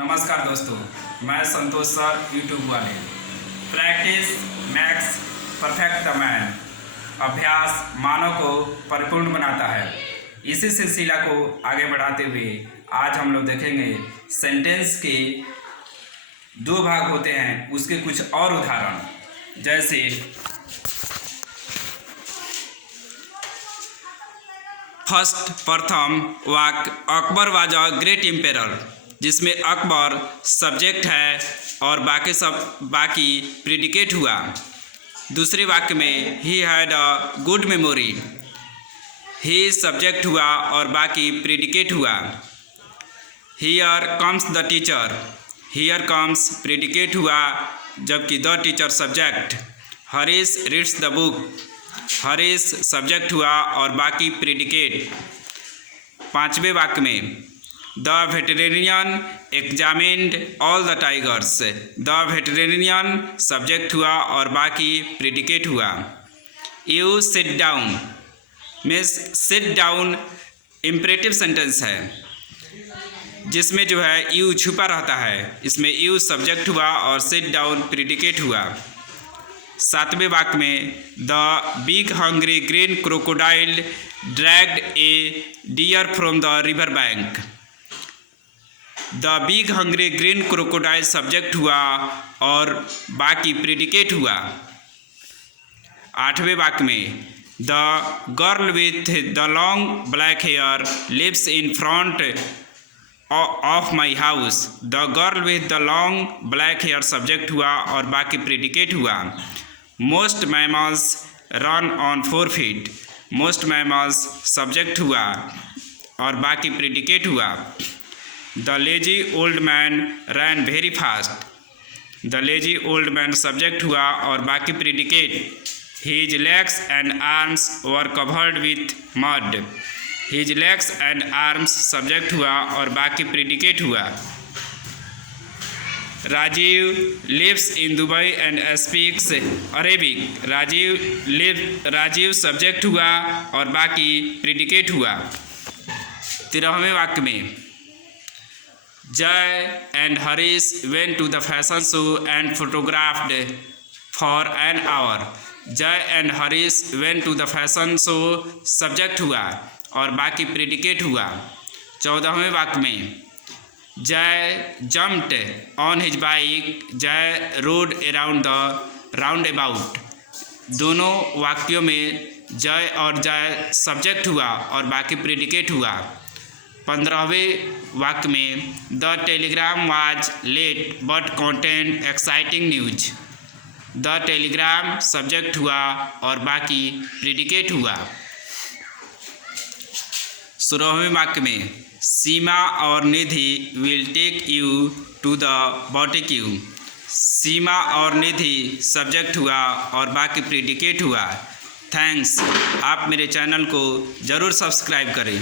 नमस्कार दोस्तों, मैं संतोष सर यूट्यूब वाले। Practice max perfect the man. अभ्यास मानव को परिपूर्ण बनाता है। इसी सिलसिला को आगे बढ़ाते हुए आज हम लोग देखेंगे सेंटेंस के दो भाग होते हैं, उसके कुछ और उदाहरण। जैसे फर्स्ट प्रथम वाक्य, Akbar was a great emperor, जिसमें अकबर सब्जेक्ट है और बाकी प्रेडिकेट हुआ। दूसरे वाक्य में he had a good memory, he subject हुआ और बाकी प्रेडिकेट हुआ। Here comes the teacher, here comes predicate हुआ जबकि the teacher subject. Harish reads the book, Harish subject हुआ और बाकी प्रेडिकेट। पांचवें वाक्य में the veterinarian examined all the tigers, the veterinarian subject हुआ और बाकी प्रेडिकेट हुआ। You sit down means sit down imperative sentence है, जिसमें जो है यू छुपा रहता है। इसमें यू सब्जेक्ट हुआ और सिट डाउन प्रेडिकेट हुआ। सातवें वाक्य में the big hungry green crocodile dragged a deer from the river bank, the big hungry green crocodile subject हुआ और बाकी प्रेडिकेट हुआ। आठवें वाक्य में the girl with the long black hair lives in front of my house, the girl with the long black hair subject हुआ और बाकी प्रेडिकेट हुआ। Most mammals run on 4 feet, most mammals subject हुआ और बाकी प्रेडिकेट हुआ। The lazy old man ran very fast, the lazy old man subject हुआ और बाकी predicate. His legs and arms were covered with mud, his legs and arms subject हुआ और बाकी प्रेडिकेट हुआ। Rajiv lives in Dubai and speaks Arabic, Rajiv subject हुआ और बाकी प्रेडिकेट हुआ। 13वें वाक्य में Jay and Harish went to the fashion show and photographed for an hour, Jay and Harish went to the fashion show subject हुआ और बाकी प्रेडिकेट हुआ। 14वें वाक्य में जय जम्प्ड ऑन हिज बाइक, जय road around the round about, दोनों वाक्यों में जय और जय सब्जेक्ट हुआ और बाकी प्रेडिकेट हुआ। 15वें वाक्य में the telegram was late but content exciting news, the telegram subject हुआ और बाकी प्रेडिकेट हुआ। 16वें वाक्य में सीमा और Nidhi will take you to the boutique, Seema और निधि सब्जेक्ट हुआ और बाकी प्रेडिकेट हुआ। थैंक्स। आप मेरे चैनल को ज़रूर सब्सक्राइब करें।